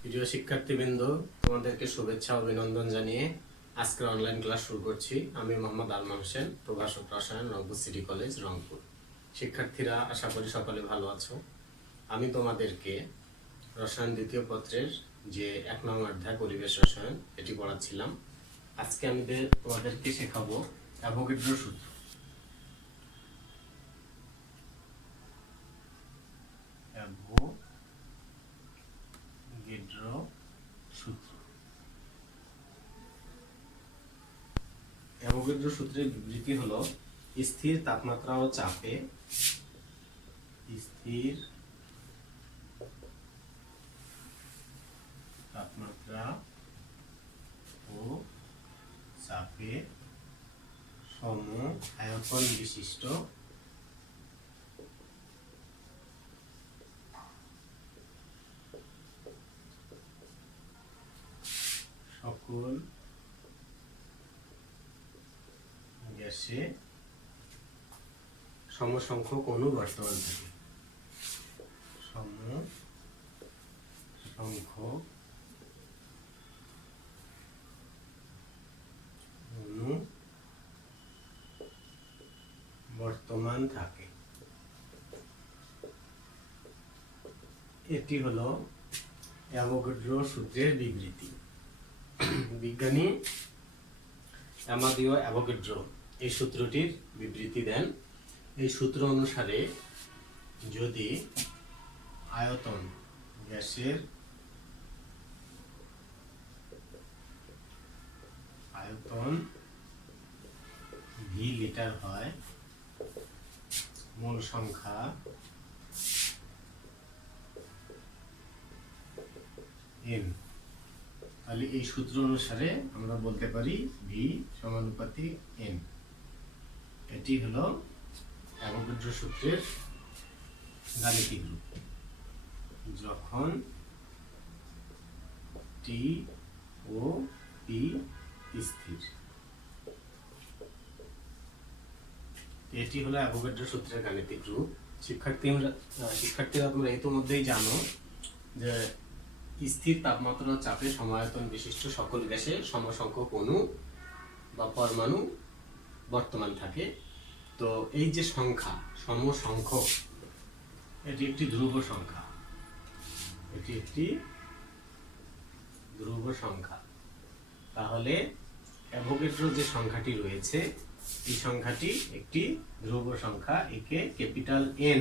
প্রিয় শিক্ষার্থীবৃন্দ, তোমাদেরকে শুভেচ্ছা অভিনন্দন জানিয়ে আজকের অনলাইন ক্লাস শুরু করছি। আমি মোহাম্মদ আলমান হোসেন, প্রভাষক রসায়ন, রংপুর সিটি কলেজ, রংপুর। শিক্ষার্থীরা, আশা করি সকলে ভালো আছো। আমি তোমাদেরকে রসায়ন দ্বিতীয় পত্রের যে 1 নং অধ্যায় পরিবেশ রসায়ন এটি পড়াচ্ছিলাম। আজকে আমি তোমাদেরকে শেখাবো অ্যাভোগাড্রো সূত্র। অ্যাভোগাড্রো সূত্র। অ্যাভোগাড্রো সূত্রের বিবৃতি হলো স্থির তাপমাত্রা ও চাপে স্থির তাপমাত্রা ও চাপে সম আয়তন বিশিষ্ট সকল গ্যাসে সমসংখ্যক অণু বর্তমান থাকে। সমসংখ্যক অণু বর্তমান থাকে। এটি হলো অ্যাভোগাড্রো সূত্রের বিবৃতি। বিজ্ঞানী আমাদিও অ্যাভোগাড্রো এই সূত্রটির বিবৃতি দেন। এই সূত্র অনুসারে যদি আয়তন গ্যাসের আয়তন ভি লিটার হয়, মোল সংখ্যা এন, তাহলে এই সূত্র অনুসারে আমরা বলতে পারি ভি সমানুপাতিক এন। এটি হলো অ্যাভোগাড্রো সূত্রের গাণিতিক রূপ। যখন টি ও পি স্থির, এটি হলো অ্যাভোগাড্রো সূত্রের গাণিতিক রূপ। শিক্ষার্থীরা তোমরা ইতিমধ্যেই জানো যে স্থির তাপমাত্রা ও চাপে সমায়তন বিশিষ্ট সকল গ্যাসে সমসংখ্যক অণু বা পরমাণু বর্তমান থাকে। তো এই যে সংখ্যা সমসংখ্যক, এটি একটি ধ্রুব সংখ্যা। এটি একটি ধ্রুব সংখ্যা। তাহলে অ্যাভোগাড্রো যে সংখ্যাটি রয়েছে, এই সংখ্যাটি একটি ধ্রুব সংখ্যা। একে ক্যাপিটাল এন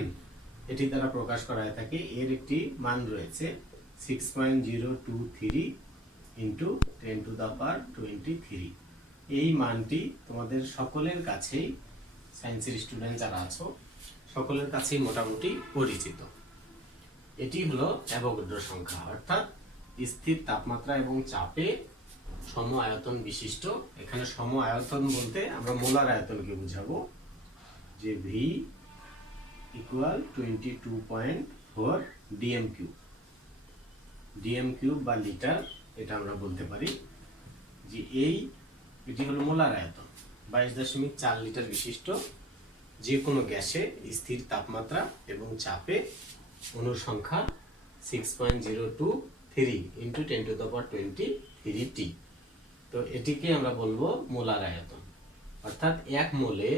এটি দ্বারা প্রকাশ করা হয়ে থাকে। এর একটি মান রয়েছে 6.023 ইন্টু 10⁻23। এই মানটি তোমাদের সকলের কাছেই, সায়েন্সের স্টুডেন্ট যারা আছো সকলের কাছেই মোটামুটি পরিচিত। এটি হলো অ্যাভোগাড্রো সংখ্যা, অর্থাৎ স্থির তাপমাত্রা এবং চাপে সম আয়তন বিশিষ্ট। এখানে সম আয়তন বলতে আমরা মোলার আয়তনকে বুঝাবো, যে V equal 22.4 DM cube. DM cube বা লিটার এটা আমরা বলতে পারি। যে এটি হলো মোলার আয়তন, 22.4 লিটার বিশিষ্ট যে কোনো গ্যাসে স্থির তাপমাত্রা এবং চাপে অণুর সংখ্যা 6.023 ইন্টু 10⁻23 তো এটিকে আমরা বলবো মোলার আয়তন। অর্থাৎ এক মোলে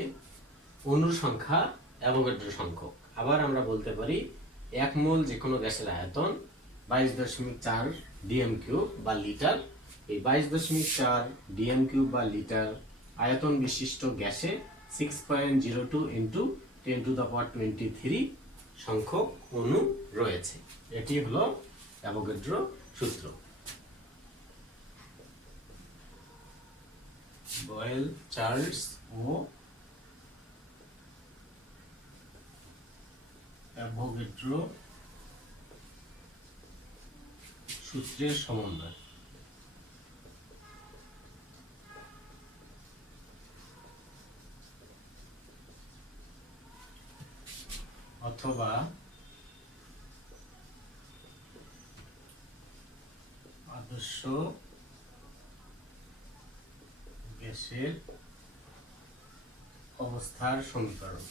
অণুর সংখ্যা অ্যাভোগাড্রো সংখ্যক। আবার আমরা বলতে পারি এক মোল যে কোনো গ্যাসের আয়তন 22.4 ডিএম কিউব বা লিটার। এই 22.4 ডিএম কিউব বা লিটার আয়তন বিশিষ্ট গ্যাসে 6.02 ইন্টু 10⁻23 সংখ্যক অণু রয়েছে। এটি হলো অ্যাভোগাড্রো সূত্র। বয়েল চার্লস ও অ্যাভোগাড্রো সূত্রের সমন্বয়। অথবা আদর্শ গ্যাসের অবস্থার সমীকরণ।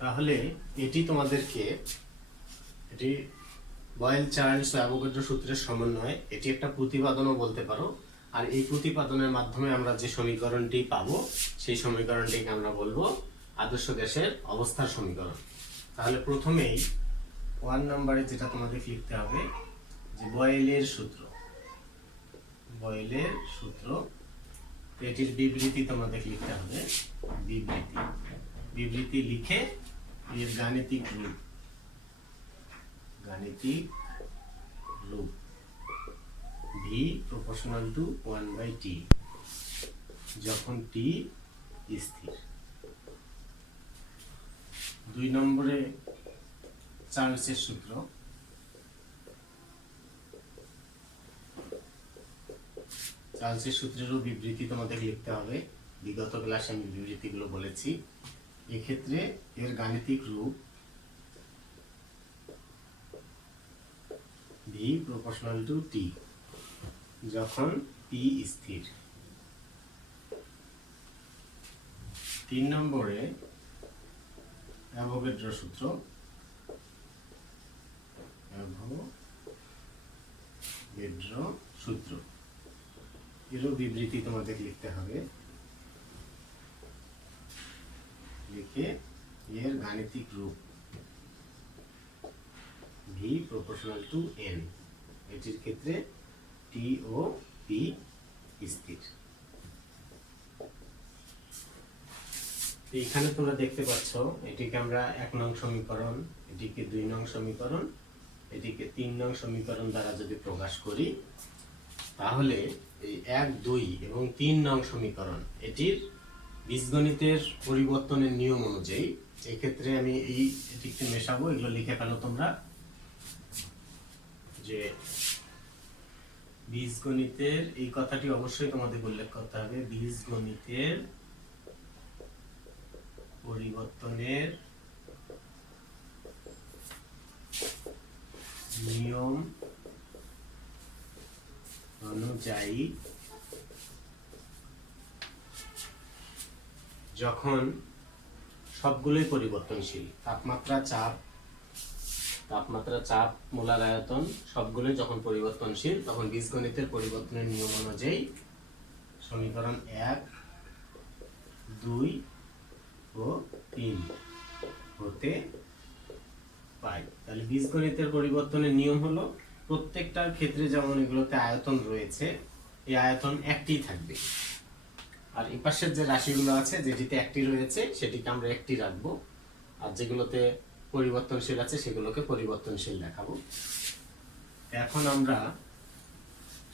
তাহলে এটি তোমাদেরকে এটি বয়েল চার্লস অ্যাভোগাড্রো সূত্রের সমন্বয়। এটি একটা প্রতিপাদনও বলতে পারো। আর এই প্রতিপাদনের মাধ্যমে আমরা যে সমীকরণটি পাবো সেই সমীকরণটিকে আমরা বলবো আদর্শ গ্যাসের অবস্থার সমীকরণ। তাহলে প্রথমেই 1 নম্বরে যেটা তোমাদের লিখতে হবে যে বয়েলের সূত্র। বয়েলের সূত্র, এটির বিবৃতি তোমাদের লিখতে হবে। বিবৃতি বিবৃতি লিখে এর গাণিতিক রূপ, গাণিতিক রূপ v proportional to 1/t যখন t স্থির। 2 নম্বরে চার্লসের সূত্র। চার্লসের সূত্রেরও বিবৃতি তোমাদের লিখতে হবে। বিগত ক্লাসে আমি বিবৃতিগুলো বলেছি। এক্ষেত্রে এর গাণিতিক রূপ v proportional to t যখন t স্থির। 3 নম্বরে অ্যাভোগাড্রো সূত্র। অ্যাভোগাড্রো সূত্র এরও বিবৃতি তোমাদের লিখতে হবে। লিখে এর গাণিতিক রূপ v proportional to n, এটির ক্ষেত্রে t ও p স্থির। এইখানে তোমরা দেখতে পাচ্ছ এটিকে আমরা 1 নং সমীকরণ, এটিকে 2 নং সমীকরণ, এটিকে 3 নং সমীকরণ দ্বারা যদি প্রকাশ করি তাহলে এই 1, 2 এবং 3 নং সমীকরণ এটির বীজগণিতের পরিবর্তনের নিয়ম অনুযায়ী, এই ক্ষেত্রে আমি এটিকে মেশাবো। এগুলো লিখে ফেলো তোমরা যে বীজগণিতের এই কথাটি অবশ্যই তোমাদের উল্লেখ করতে হবে। বীজগণিতের পরিবর্তনের নিয়ম অনুযায়ী যখন সবগুলোই পরিবর্তনশীল, তাপমাত্রা, চাপ, মোলার আয়তন সবগুলোই যখন পরিবর্তনশীল, তখন বীজগণিতের পরিবর্তনের নিয়ম অনুযায়ী সমীকরণ 1, 2 ও 3 হতে পাই। তাহলে বীজগণিতের পরিবর্তনের নিয়ম হলো প্রত্যেকটার ক্ষেত্রে যেমন এগুলোতে আয়তন রয়েছে, এই আয়তন একটি থাকবে। আর এই পাশের যে রাশিগুলো আছে যেটিতে একটি রয়েছে সেটিকে আমরা একটি রাখবো, আর যেগুলোতে পরিবর্তনশীল আছে সেগুলোকে পরিবর্তনশীল দেখাবো। এখন আমরা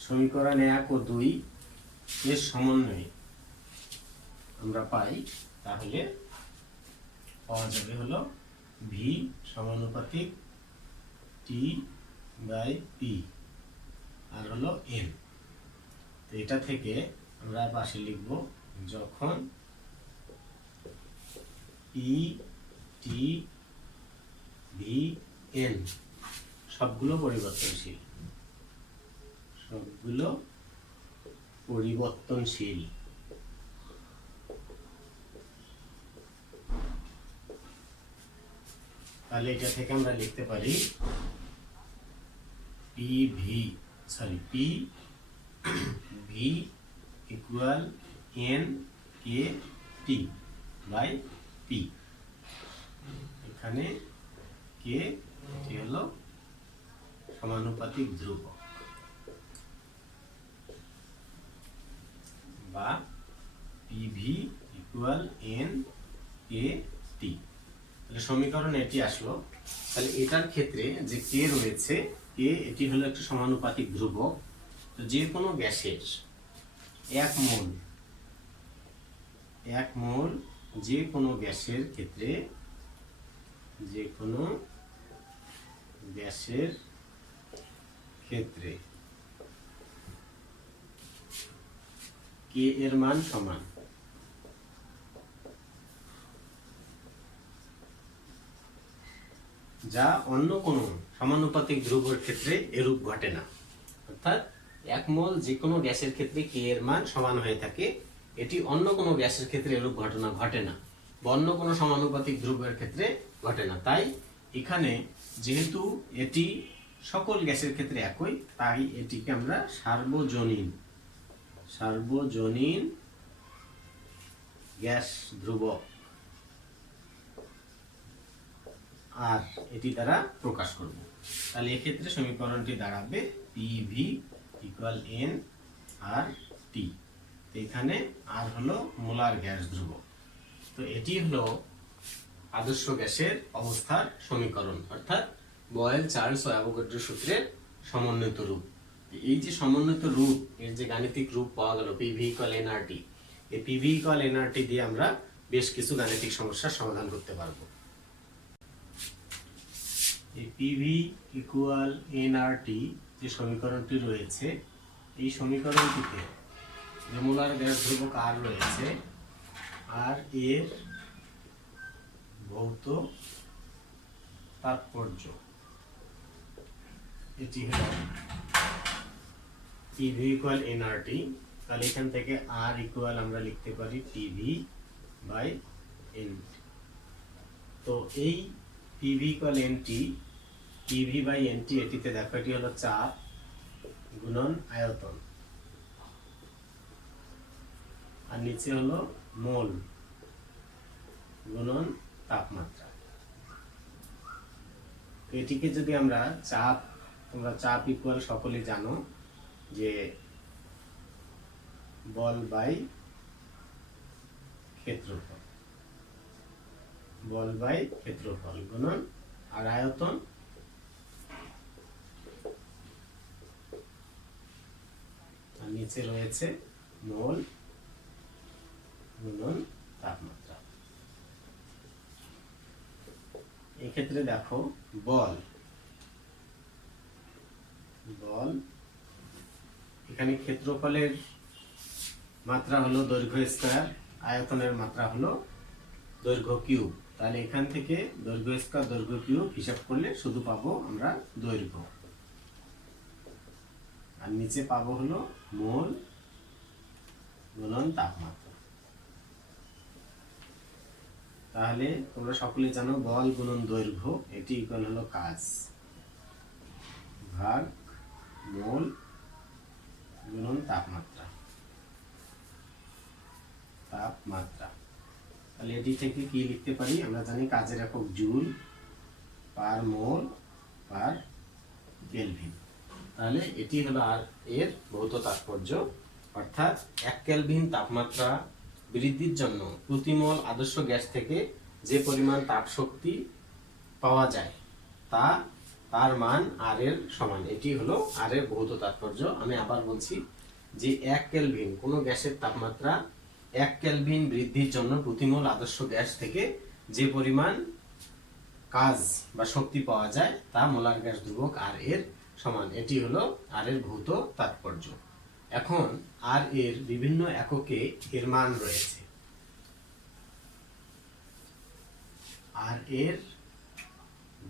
সমীকরণ 1 ও 2 এর সমন্বয়ে আমরা পাই, তাহলে পাওয়া যাবে হলো v সমানুপাতিক t/p আর হলো n। তো এটা থেকে আমরা পাশে লিখব যখন e t v n সবগুলো পরিবর্তনশীল, সবগুলো পরিবর্তনশীল। তাহলে এটা থেকে আমরা লিখতে পারি p v equal n k t by p। এখানে k এটি হলো সমানুপাতিক ধ্রুবক বা pv equal n k t। তাহলে সমীকরণ এটি আসলো। তাহলে এটার ক্ষেত্রে যে কে রয়েছে, কে এটি হলো একটা সমানুপাতিক ধ্রুবক। তো যে কোনো গ্যাসের 1 মোল যে কোনো গ্যাসের ক্ষেত্রে, যে কোনো গ্যাসের ক্ষেত্রে কে এর মান সমান, যা অন্য কোনো সমানুপাতিক ধ্রুবের ক্ষেত্রে এরূপ ঘটে না। অর্থাৎ 1 মোল যে কোনো গ্যাসের ক্ষেত্রে কে এর মান সমান হয়ে থাকে, এটি অন্য কোনো গ্যাসের ক্ষেত্রে এরূপ ঘটনা ঘটে না, বা অন্য কোনো সমানুপাতিক ধ্রুবের ক্ষেত্রে ঘটে না। তাই এখানে যেহেতু এটি সকল গ্যাসের ক্ষেত্রে একই, তাই এটিকে আমরা সার্বজনীন গ্যাস ধ্রুবক আর এটি দ্বারা প্রকাশ করব। তাহলে এক্ষেত্রে সমীকরণটি দাঁড়াবে পিভি ইকুয়াল এন আর টি। এখানে আর হলো মোলার গ্যাস ধ্রুবক। তো এটি হলো আদর্শ গ্যাসের অবস্থার সমীকরণ, অর্থাৎ বয়েল চার্লস ও অ্যাভোগাড্রো সূত্রের সমন্বিত রূপ। এই যে সমন্বিত রূপ, এর যে গাণিতিক রূপ পাওয়া গেল পিভি ইকুয়াল এনআরটি, এই পিভি ইকুয়াল এনআরটি দিয়ে আমরা বেশ কিছু গাণিতিক সমস্যার সমাধান করতে পারবো। এই পিভি ইকুয়াল এনআরটি যে সমীকরণটি রয়েছে, এই সমীকরণটিতে যে মোলার গ্যাস ধ্রুবক আর রয়েছে, আর এর ভৌত তাৎপর্য এটি হলো পিভি ইকুয়াল এনআরটি। তাহলে এখান থেকে আর ইকুয়াল আমরা লিখতে পারি পিভি বাই এন। তো এই PV equal NT, PV by NT, এটিতে দেখো এটি হলো চাপ গুণন আয়তন, আর নিচে হলো মোল গুণন তাপমাত্রা। তো এটিকে যদি আমরা চাপ, তোমরা চাপ ইকুয়াল সকলেই জানো যে বল বাই ক্ষেত্রফল, বল বাই ক্ষেত্রফল গুণন আর আয়তন আর নিচে রয়েছে মোল গুণন তাপমাত্রা। এই ক্ষেত্রে দেখো বল এখানে ক্ষেত্রফলের মাত্রা হলো দৈর্ঘ্য স্কয়ার, আয়তনের মাত্রা হলো দৈর্ঘ্য কিউব। তাহলে এখান থেকে দৈর্ঘ্য স্কয়ার দৈর্ঘ্য কিউব হিসাব করলে শুধু পাবো আমরা দৈর্ঘ্য, আর নিচে পাবো হলো মোল গুণন তাপমাত্রা। তাহলে তোমরা সকলে জানো বল গুণন দৈর্ঘ্য এটি ইকুয়াল হলো কাজ ভাগ মোল গুণন তাপমাত্রা। তাহলে এটি থেকে কি লিখতে পারি, আমরা জানি কাজের একক জুল পার মোল পার কেলভিন। তাহলে এটি হলো আর এর ভৌত তাৎপর্য, অর্থাৎ 1 কেলভিন তাপমাত্রা বৃদ্ধির জন্য প্রতি মোল আদর্শ গ্যাস থেকে যে পরিমাণ তাপ শক্তি পাওয়া যায় তার মান আর এর সমান। এটি হলো আর এর ভৌত তাৎপর্য। আমি আবার বলছি যে 1 কেলভিন কোনো গ্যাসের তাপমাত্রা 1 কেলভিন বৃদ্ধির জন্য প্রতি মোল আদর্শ গ্যাস থেকে যে পরিমাণ কাজ বা শক্তি পাওয়া যায় তা মোলার গ্যাস ধ্রুবক আর এর সমান। এটি হলো আর এর ভৌত তাৎপর্য। এখন আর এর বিভিন্ন এককে এর মান রয়েছে। আর এর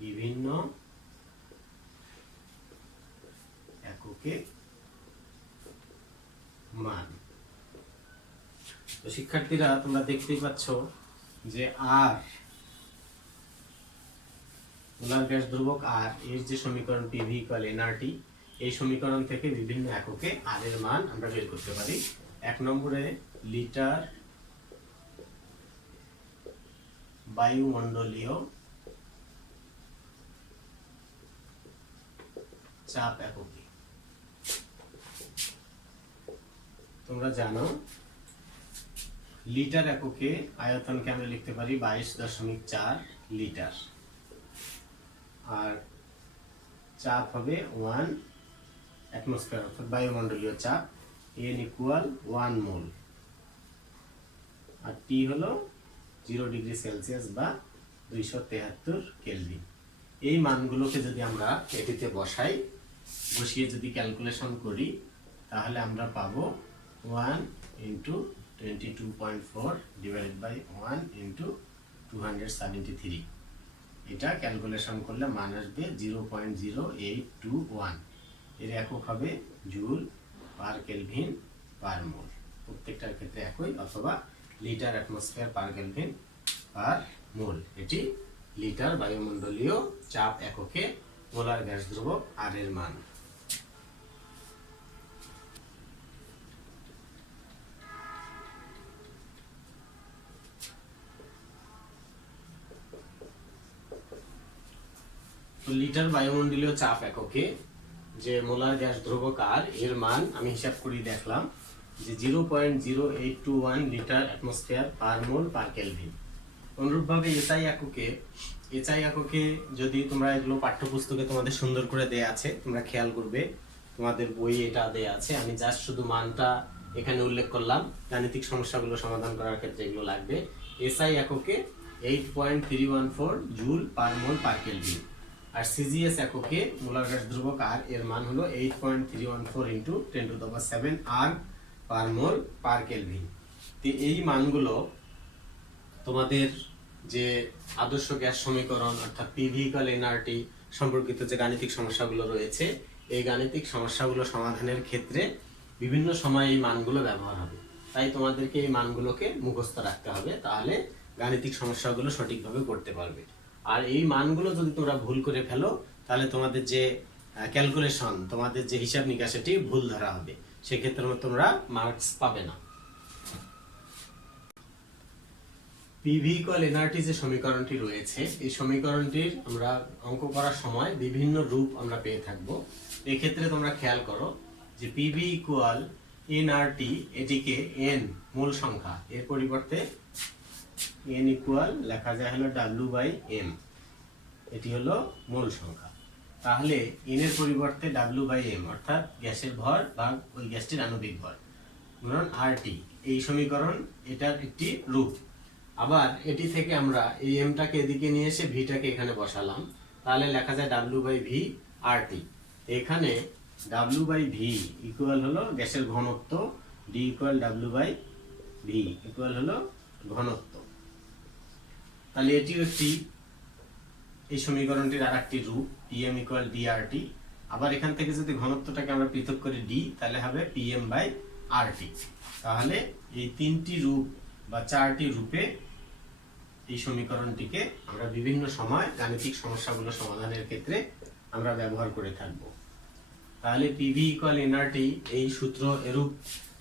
বিভিন্ন এককে মান। তো শিক্ষার্থীরা তোমরা দেখতেই পাচ্ছ যে আর মোলার গ্যাস ধ্রুবক আর এর যে সমীকরণ পিভি ইকুয়াল এনআরটি, এই সমীকরণ থেকে বিভিন্ন এককে আর এর মান আমরা বের করতে পারি। 1 নম্বরে লিটার বায়ুমণ্ডলীয় চাপ এককে। তোমরা জানো লিটার এককে আয়তনকে আমরা লিখতে পারি 22.4 লিটার, আর চাপ হবে 1 অ্যাটমসফিয়ার অর্থাৎ বায়ুমণ্ডলীয় চাপ, n ইকুয়াল 1 মোল, আর টি হলো 0 ডিগ্রি সেলসিয়াস বা 273 কেলভিন। এই মানগুলোকে যদি আমরা এটিতে বসিয়ে যদি ক্যালকুলেশন করি, তাহলে আমরা পাবো 1 × 22.4 ডিভাইডেড বাই 1 × 273। এটা ক্যালকুলেশন করলে মান আসবে 0.0821। এর একক হবে জুল পার কেলভিন পার মোল, প্রত্যেকটার ক্ষেত্রে একই, অথবা litre atmosphere per kelvin per mole. এটি লিটার বায়ুমণ্ডলীয় চাপ এককে মোলার গ্যাস ধ্রুবক আর এর মান। লিটার বায়ুমণ্ডলীয় চাপ এককে যে মোলার গ্যাস ধ্রুবক আর এর মান আমি হিসাব করে দেখলাম যে 0.0821 লিটার অ্যাটমসফিয়ার পার মোল পার কেলভিন। অনুরূপভাবে এসআই এককে যদি তোমরা এগুলো পাঠ্যপুস্তকে তোমাদের সুন্দর করে দেয়া আছে, তোমরা খেয়াল করবে, তোমাদের বই এটা দেয়া আছে। আমি জাস্ট শুধু মানটা এখানে উল্লেখ করলাম, গাণিতিক সমস্যাগুলো সমাধান করার ক্ষেত্রে এগুলো লাগবে। এসআই এককে 8.314 জুল পার মোল পার কেলভিন, আর সিজিএস এককে মোলার গ্যাস ধ্রুবক আর এর মান হলো 8.314 ইন্টু 10⁷ আর পার মোল পার কেলভিন। তো এই মানগুলো তোমাদের যে আদর্শ গ্যাস সমীকরণ অর্থাৎ পিভি ইকুয়াল এনআরটি সম্পর্কিত যে গাণিতিক সমস্যাগুলো রয়েছে, এই গাণিতিক সমস্যাগুলো সমাধানের ক্ষেত্রে বিভিন্ন সময় এই মানগুলো ব্যবহার হবে। তাই তোমাদেরকে এই মানগুলোকে মুখস্থ রাখতে হবে, তাহলে গাণিতিক সমস্যাগুলো সঠিকভাবে করতে পারবে। আর এই মানগুলো যদি তোমরা ভুল করে ফেলো, তাহলে তোমাদের যে ক্যালকুলেশন, তোমাদের যে হিসাব নিকাশ, এটি ভুল ধরা হবে, সেক্ষেত্রে তোমরা মার্কস পাবে না। পিভি ইকুয়াল এনআরটি যে সমীকরণটি রয়েছে, এই সমীকরণটির আমরা অঙ্ক করার সময় বিভিন্ন রূপ আমরা পেয়ে থাকবো। এক্ষেত্রে তোমরা খেয়াল করো যে পিভি ইকুয়াল এনআরটি, এটিকে এন মূল সংখ্যা, এর পরিবর্তে এন ইকুয়াল লেখা যায় হলো W/m, এটি হলো মূল সংখ্যা। তাহলে এন এর পরিবর্তে W/m অর্থাৎ গ্যাসের ভর ভাগ ওই গ্যাসটির আণবিক ভর গুণন RT, এই সমীকরণ এটার একটি রূপ। আবার এটি থেকে আমরা এই এমটাকে এদিকে নিয়ে এসে ভিটাকে এখানে বসালাম, তাহলে লেখা যায় W/v RT। এখানে W/v ইকুয়াল হলো গ্যাসের ঘনত্ব, D ইকুয়াল W/v ইকুয়াল হলো ঘনত্ব। তাহলে এটিও একটি এই সমীকরণটির আরেকটি রূপ, Pm ইকুয়াল DRT। আবার এখান থেকে যদি ঘনত্বটাকে আমরা পৃথক করে দিই, তাহলে হবে Pm/RT। তাহলে এই তিনটি রূপ বা চারটি রূপে এই সমীকরণটিকে আমরা বিভিন্ন সময় গাণিতিক সমস্যাগুলো সমাধানের ক্ষেত্রে আমরা ব্যবহার করে থাকব। তাহলে পিভি ইকুয়াল এনআরটি এই সূত্র, এরূপ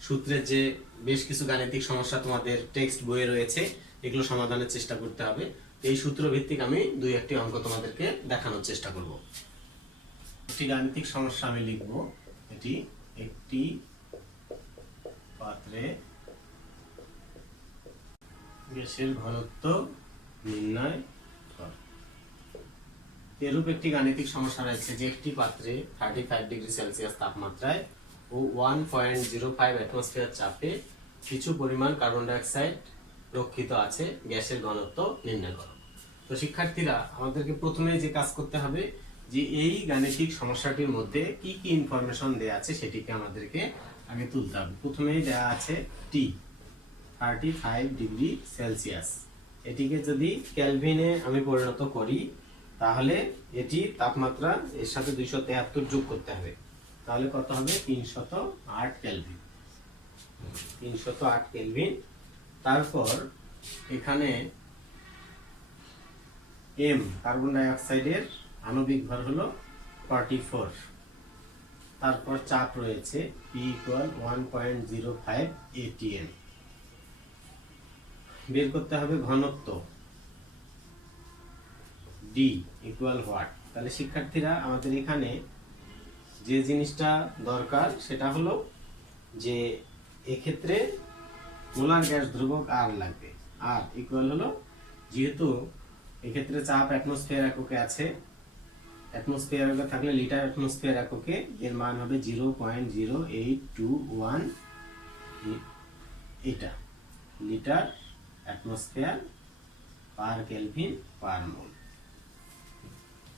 সূত্রের যে বেশ কিছু গাণিতিক সমস্যা তোমাদের টেক্সট বইয়ে রয়েছে, এগুলো সমাধানের চেষ্টা করতে হবে। এই সূত্র ভিত্তিক আমি দুই একটি অঙ্ক তোমাদেরকে দেখানোর চেষ্টা করব। একটি গাণিতিক সমস্যা আমি লিখব, এটি একটি পাত্রে গ্যাসের ঘনত্ব নির্ণয় কর। এরূপ একটি গাণিতিক সমস্যা রয়েছে যে একটি পাত্রে 35 ডিগ্রি সেলসিয়াস তাপমাত্রায় ও 1.05 অ্যাটমসফিয়ার চাপে কিছু পরিমাণ কার্বন ডাই অক্সাইড রক্ষিত আছে, গ্যাসের ঘনত্ব নির্ণয় করো। তো শিক্ষার্থীরা, আমাদেরকে প্রথমে যে কাজ করতে হবে যে এই গাণিতিক সমস্যাটির মধ্যে কি কি ইনফরমেশন দেয়া আছে সেটিকে আমাদেরকে আগে তুলতে হবে। প্রথমেই দেয়া আছে T 35 ডিগ্রি সেলসিয়াস, এটিকে যদি কেলভিনে আমি পরিণত করি, তাহলে এটি তাপমাত্রা এর সাথে 273 যোগ করতে হবে, তাহলে কত হবে 308 কেলভিন। 308 কেলভিন। তারপর এখানে M কার্বন ডাই অক্সাইডের আণবিক ভর হলো 44। তারপর চাপ রয়েছে P ইকুয়াল 1.05 atm। বের করতে হবে ঘনত্ব D ইকুয়াল হোয়াট। তাহলে শিক্ষার্থীরা, আমাদের এখানে যে জিনিসটা দরকার সেটা হলো যে এক্ষেত্রে মোলার গ্যাস ধ্রুবক R লাগবে। R ইকুয়াল হলো, যেহেতু এক্ষেত্রে চাপ অ্যাটমসফিয়ার এককে আছে, অ্যাটমসফিয়ার এককে থাকলে লিটার অ্যাটমসফিয়ার এককে এর মান হবে 0.0821 এটা litre atmosphere per kelvin per mole.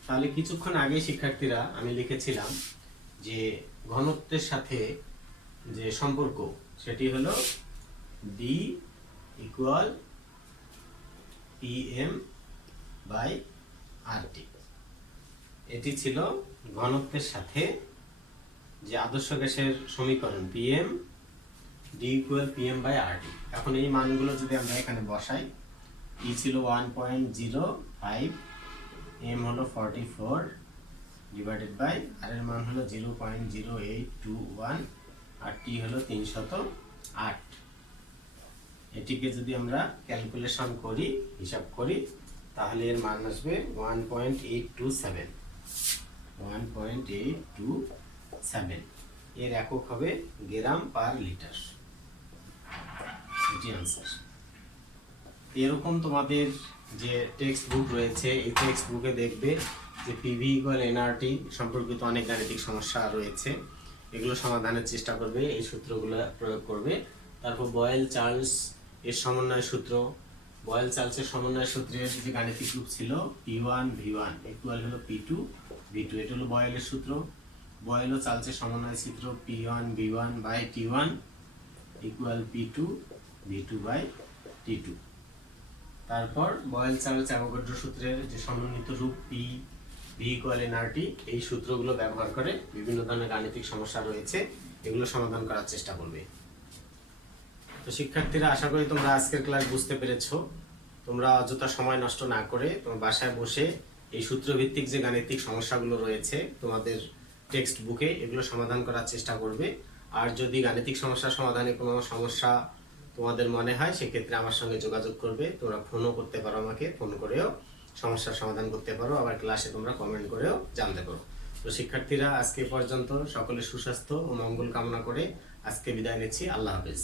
তাহলে কিছুক্ষণ আগে শিক্ষার্থীরা আমি লিখেছিলাম যে ঘনত্বের সাথে যে সম্পর্ক সেটি হলো D ইকুয়াল Pm/RT। এটি ছিল ঘনত্বের সাথে যে আদর্শ গ্যাসের সমীকরণ Pm, D ইকুয়াল Pm/RT। এখন এই মানগুলো যদি আমরা এখানে বসাই, ই ছিল 1.05, এম হলো 44 ডিভাইডেড বাই আর এর মান হলো 0.0821 আর টি হলো 308। এটিকে যদি আমরা ক্যালকুলেশন করি, হিসাব করি, তাহলে এর মান আসবে 1.827। 1.827 এর একক হবে গ্রাম পার লিটার। এটি आंसर। এরকম তোমাদের যে টেক্সট বুক রয়েছে, এই টেক্সট বুকে দেখবে যে পিভি ইকুয়াল এনআরটি সম্পর্কিত অনেক গাণিতিক সমস্যা রয়েছে। এগুলো সমাধানের চেষ্টা করবে, এই সূত্রগুলো প্রয়োগ করবে। তারপর বয়েল চার্লস এর সমন্বয় সূত্র, বয়েল চার্লসের সমন্বয় সূত্রের যে গাণিতিক রূপ ছিল P1 V1 ইকুয়াল হলো P2 V2, এটা হলো বয়েলের সূত্র। বয়েল ও চার্লসের সমন্বয় সূত্র P1 V1 by T1 equal P2 V2 by T2। তারপর বয়েল চার্লস অ্যাভোগাড্রো সূত্রের যে সমন্বিত রূপ পি ভি ইকুয়াল এনআরটি, এই সূত্রগুলো ব্যবহার করে বিভিন্ন ধরনের গাণিতিক সমস্যা রয়েছে, এগুলো সমাধান করার চেষ্টা করবে। তো শিক্ষার্থীরা, আশা করি তোমরা আজকের ক্লাস বুঝতে পেরেছো। তোমরা অযথা সময় নষ্ট না করে তোমার বাসায় বসে এই সূত্রভিত্তিক যে গাণিতিক সমস্যাগুলো রয়েছে তোমাদের টেক্সট বুকে, এগুলো সমাধান করার চেষ্টা করবে। আর যদি গাণিতিক সমস্যা সমাধানে কোনো সমস্যা তোমাদের মনে হয়, সেক্ষেত্রে আমার সঙ্গে যোগাযোগ করবে। তোমরা ফোনও করতে পারো, আমাকে ফোন করেও সমস্যার সমাধান করতে পারো, আবার ক্লাসে তোমরা কমেন্ট করেও জানতে পারো। তো শিক্ষার্থীরা, আজকে পর্যন্ত সকলের সুস্বাস্থ্য ও মঙ্গল কামনা করে আজকে বিদায় নিচ্ছি। আল্লাহ হাফেজ।